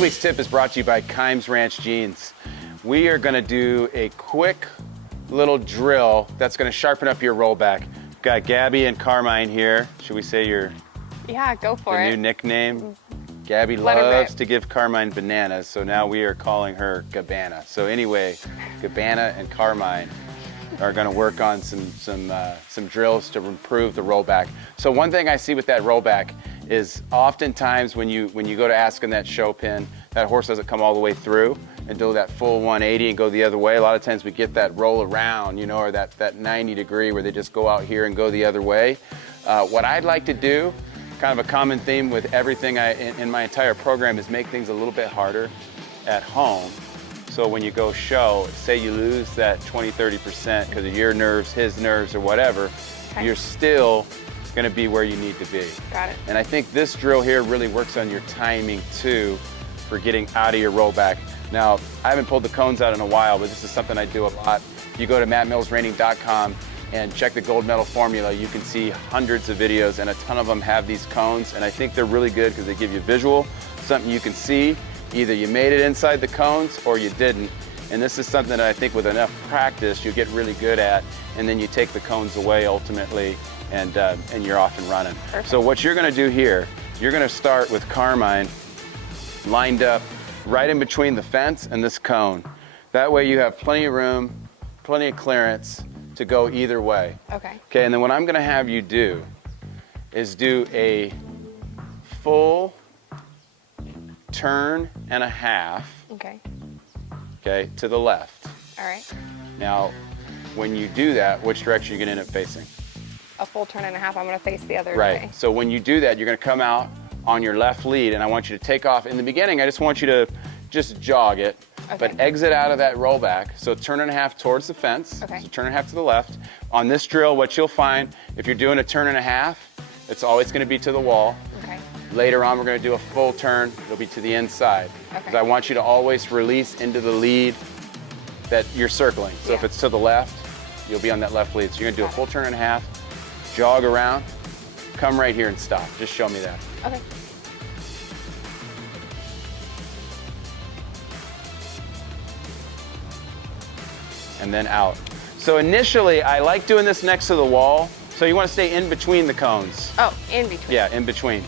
week's tip is brought to you by Kimes Ranch Jeans. We are gonna do a quick little drill that's gonna sharpen up your rollback. We've got Gabby and Carmine here. Should we say your go for it. New nickname? Gabby loves to give Carmine bananas, so now we are calling her Gabbana. So anyway, Gabbana and Carmine are going to work on some drills to improve the rollback. So one thing I see with that rollback is oftentimes when you go to ask in that show pin, that horse doesn't come all the way through and do that full 180 and go the other way. A lot of times we get that roll around, you know, or that 90 degree where they just go out here and go the other way. What I'd like to do, kind of a common theme with everything in my entire program, is make things a little bit harder at home. So when you go show, say you lose that 20-30% because of your nerves, his nerves, or whatever, you're still going to be where you need to be. Got it. And I think this drill here really works on your timing too for getting out of your rollback. Now, I haven't pulled the cones out in a while, but this is something I do a lot. If you go to mattmillsreining.com and check the gold medal formula, you can see hundreds of videos, and a ton of them have these cones, and I think they're really good because they give you visual, something you can see. Either you made it inside the cones or you didn't, and this is something that I think with enough practice you'll get really good at, and then you take the cones away ultimately, and you're off and running. Perfect. So what you're gonna do here, you're gonna start with Carmine lined up right in between the fence and this cone. That way you have plenty of room, plenty of clearance to go either way. Okay. Okay, and then what I'm gonna have you do is do a full turn and a half, okay, to the left. All right. Now, when you do that, which direction are you gonna end up facing? A full turn and a half, I'm gonna face the other way. Right, so when you do that, you're gonna come out on your left lead, and I want you to take off. In the beginning, I just want you to just jog it, but exit out of that rollback. So turn and a half towards the fence, so turn and a half to the left. On this drill, what you'll find, if you're doing a turn and a half, it's always gonna be to the wall. Later on, we're gonna do a full turn, it'll be to the inside. Because I want you to always release into the lead that you're circling. So if it's to the left, you'll be on that left lead. So you're gonna do a full turn and a half, jog around, come right here and stop. Just show me that. Okay. And then out. So initially, I like doing this next to the wall. So you want to stay in between the cones. Oh, in between. Yeah, in between.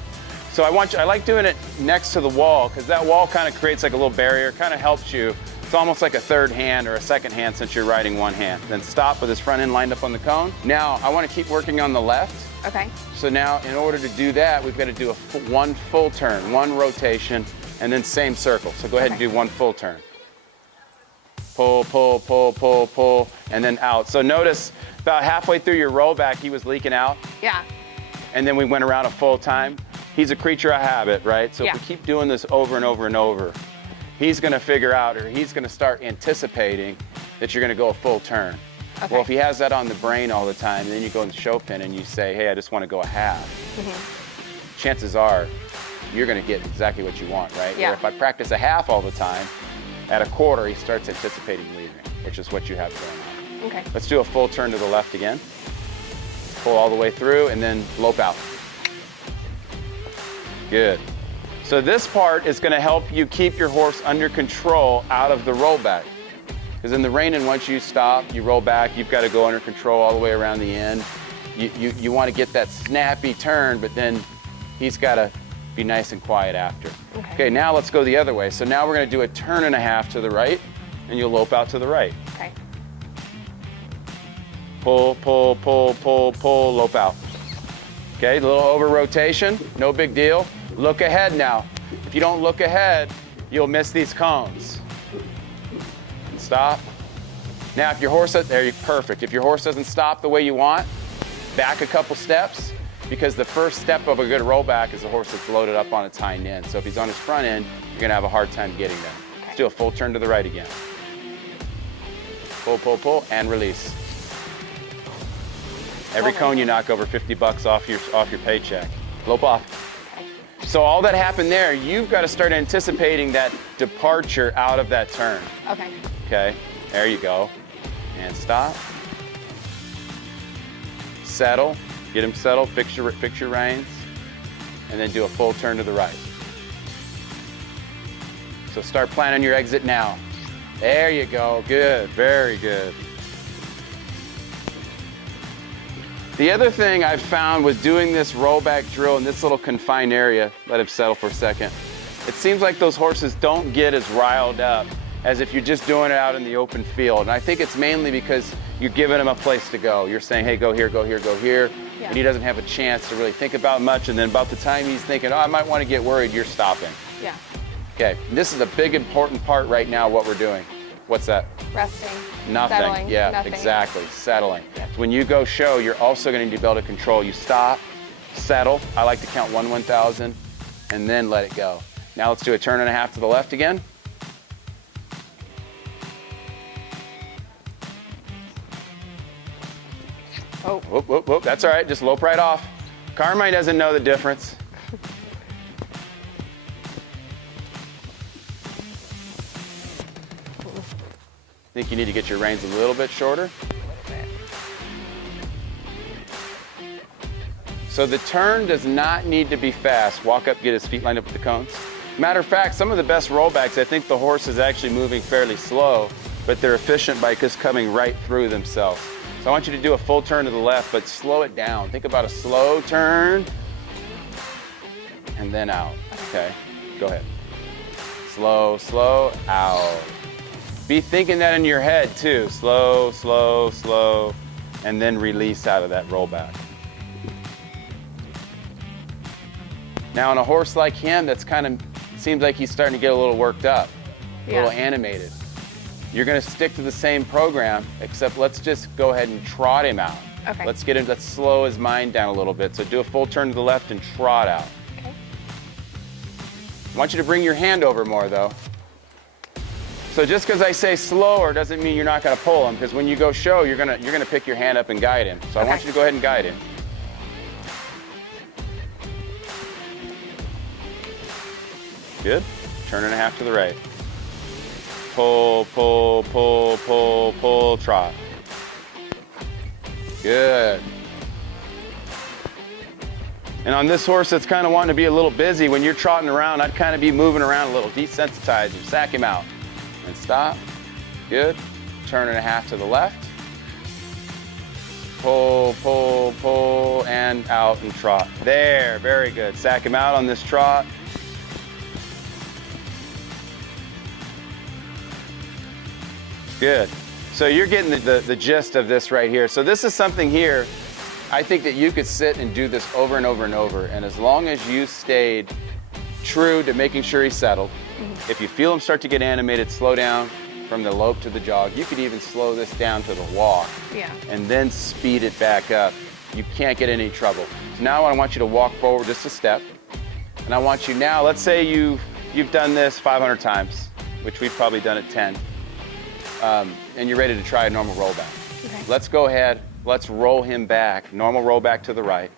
So I like doing it next to the wall because that wall kind of creates like a little barrier, kind of helps you. It's almost like a third hand or a second hand since you're riding one hand. Then stop with his front end lined up on the cone. Now, I want to keep working on the left. Okay. So now, in order to do that, we've got to do one full turn, one rotation, and then same circle. So go ahead and do one full turn. Pull, pull, pull, pull, pull, and then out. So notice about halfway through your rollback, he was leaking out. Yeah. And then we went around a full time. He's a creature of habit, right? So if we keep doing this over and over and over, he's gonna figure out, or he's gonna start anticipating that you're gonna go a full turn. Well, if he has that on the brain all the time, and then you go in the show pin and you say, hey, I just wanna go a half, chances are you're gonna get exactly what you want, right? Yeah. Or if I practice a half all the time, at a quarter, he starts anticipating leaving, which is what you have going on. Okay. Let's do a full turn to the left again. Pull all the way through and then lope out. Good. So this part is going to help you keep your horse under control out of the rollback. Because in the reining, once you stop, you roll back, you've got to go under control all the way around the end. You want to get that snappy turn, but then he's got to be nice and quiet after. Okay, now let's go the other way. So now we're going to do a turn and a half to the right, and you'll lope out to the right. Okay. Pull, pull, pull, pull, pull, lope out. Okay, a little over rotation, no big deal. Look ahead now. If you don't look ahead, you'll miss these cones. And stop. Now if your horse, there you perfect. If your horse doesn't stop the way you want, back a couple steps, because the first step of a good rollback is a horse that's loaded up on its hind end. So if he's on his front end, you're gonna have a hard time getting there. Let's do a full turn to the right again. Pull, pull, pull, and release. Every cone you knock over 50 bucks off your paycheck. Lope off. So all that happened there, you've got to start anticipating that departure out of that turn. Okay. Okay, there you go. And stop. Settle, get him settled, fix your reins, and then do a full turn to the right. So start planning your exit now. There you go, good, very good. The other thing I've found with doing this rollback drill in this little confined area, let him settle for a second, it seems like those horses don't get as riled up as if you're just doing it out in the open field. And I think it's mainly because you're giving him a place to go. You're saying, hey, go here, go here, go here. Yeah. And he doesn't have a chance to really think about much. And then about the time he's thinking, oh, I might want to get worried, you're stopping. Yeah. Okay, and this is a big important part right now, what we're doing. What's that? Resting. Nothing. Settling. Yeah, Nothing. Exactly. Settling. So when you go show, you're also going to need to be able to control. You stop, settle. I like to count 1/1000, and then let it go. Now let's do a turn and a half to the left again. Oh. Whoop, whoop, whoop. That's all right. Just lope right off. Carmine doesn't know the difference. I think you need to get your reins a little bit shorter. So the turn does not need to be fast. Walk up, get his feet lined up with the cones. Matter of fact, some of the best rollbacks, I think the horse is actually moving fairly slow, but they're efficient by just coming right through themselves. So I want you to do a full turn to the left, but slow it down. Think about a slow turn, and then out. Okay, go ahead. Slow, slow, out. Be thinking that in your head too. Slow, slow, slow, and then release out of that rollback. Now on a horse like him, that's kind of, seems like he's starting to get a little worked up, a little animated. You're gonna stick to the same program, except let's just go ahead and trot him out. Okay. Let's slow his mind down a little bit. So do a full turn to the left and trot out. Okay. I want you to bring your hand over more though. So just because I say slower doesn't mean you're not going to pull him, because when you go show, you're gonna pick your hand up and guide him. So I want you to go ahead and guide him. Good. Turn and a half to the right. Pull, pull, pull, pull, pull, trot. Good. And on this horse that's kind of wanting to be a little busy, when you're trotting around, I'd kind of be moving around a little, desensitize him, sack him out. And stop. Good. Turn and a half to the left. Pull, pull, pull, and out and trot. There, very good. Sack him out on this trot. Good. So you're getting the gist of this right here. So this is something here, I think that you could sit and do this over and over and over. And as long as you stayed true to making sure he's settled, if you feel him start to get animated, slow down from the lope to the jog. You could even slow this down to the walk. Yeah. And then speed it back up. You can't get in any trouble. So now I want you to walk forward just a step. And I want you now, let's say you've done this 500 times, which we've probably done it 10. And you're ready to try a normal rollback. Okay. Let's go ahead, let's roll him back. Normal rollback to the right.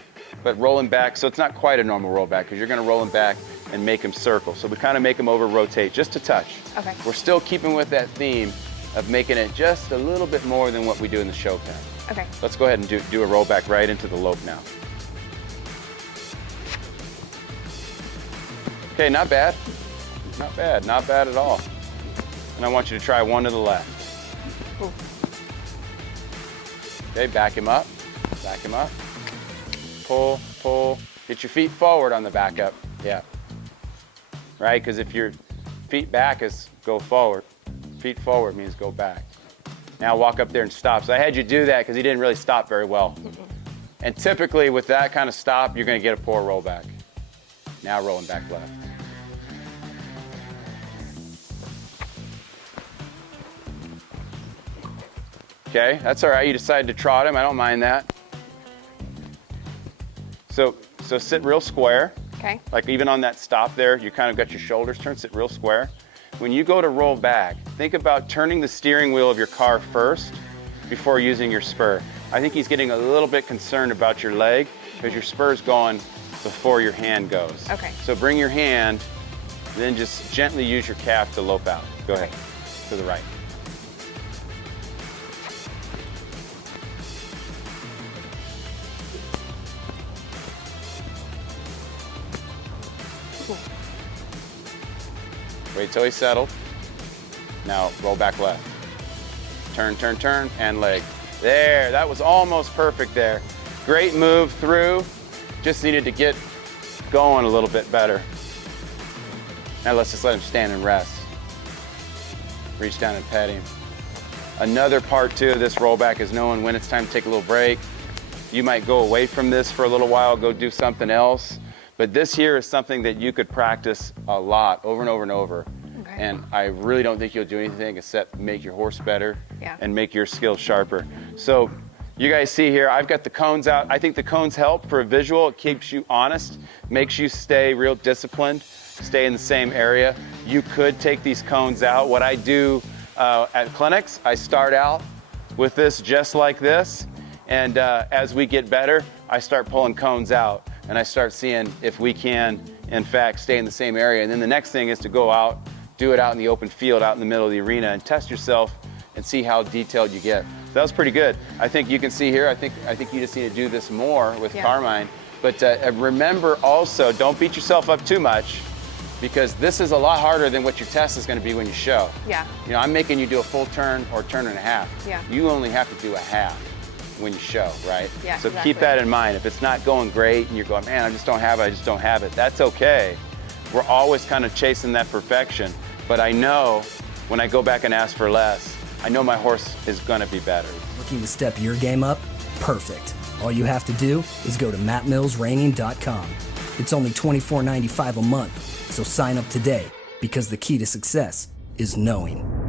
But roll him back, so it's not quite a normal rollback, because you're going to roll him back and make him circle. So we kind of make him over rotate just a touch. Okay. We're still keeping with that theme of making it just a little bit more than what we do in the show pen. Okay. Let's go ahead and do a rollback right into the lope now. Okay, not bad. Not bad, not bad at all. And I want you to try one to the left. Ooh. Okay, back him up, pull, pull. Get your feet forward on the back up, yeah. Right, because if your feet back is go forward, feet forward means go back. Now walk up there and stop. So I had you do that because he didn't really stop very well. And typically with that kind of stop, you're gonna get a poor rollback. Now rolling back left. Okay, that's all right. You decided to trot him. I don't mind that. So sit real square. Okay. Like even on that stop there, you kind of got your shoulders turned, sit real square. When you go to roll back, think about turning the steering wheel of your car first before using your spur. I think he's getting a little bit concerned about your leg because your spur's going before your hand goes. Okay. So bring your hand, then just gently use your calf to lope out. Go ahead, to the right. Wait till he's settled. Now roll back left. Turn, turn, turn, and leg. There, that was almost perfect there. Great move through. Just needed to get going a little bit better. Now let's just let him stand and rest. Reach down and pet him. Another part too of this rollback is knowing when it's time to take a little break. You might go away from this for a little while, go do something else. But this here is something that you could practice a lot, over and over and over. Okay. And I really don't think you'll do anything except make your horse better and make your skills sharper. So you guys see here, I've got the cones out. I think the cones help for a visual. It keeps you honest, makes you stay real disciplined, stay in the same area. You could take these cones out. What I do at clinics, I start out with this just like this. And as we get better, I start pulling cones out and I start seeing if we can, in fact, stay in the same area. And then the next thing is to go out, do it out in the open field, out in the middle of the arena, and test yourself and see how detailed you get. So that was pretty good. I think you can see here, I think you just need to do this more with Carmine. But remember also, don't beat yourself up too much, because this is a lot harder than what your test is going to be when you show. Yeah. You know, I'm making you do a full turn or turn and a half. Yeah. You only have to do a half when you show, right? Yeah, so exactly. keep that in mind. If it's not going great and you're going, man, I just don't have it, that's okay. We're always kind of chasing that perfection. But I know when I go back and ask for less, I know my horse is going to be better. Looking to step your game up? Perfect. All you have to do is go to mattmillsreining.com. It's only $24.95 a month, so sign up today, because the key to success is knowing.